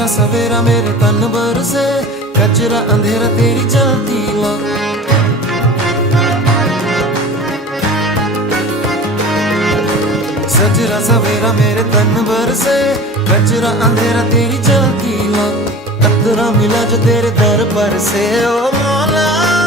सजरा सवेरा मेरे तन बरसे, कचरा अंधेरा तेरी जलती ला। सजरा सवेरा मेरे तन बरसे, कचरा अंधेरा तेरी जलती ला। कतरा मिला जो तेरे दर पर से, ओ मौला।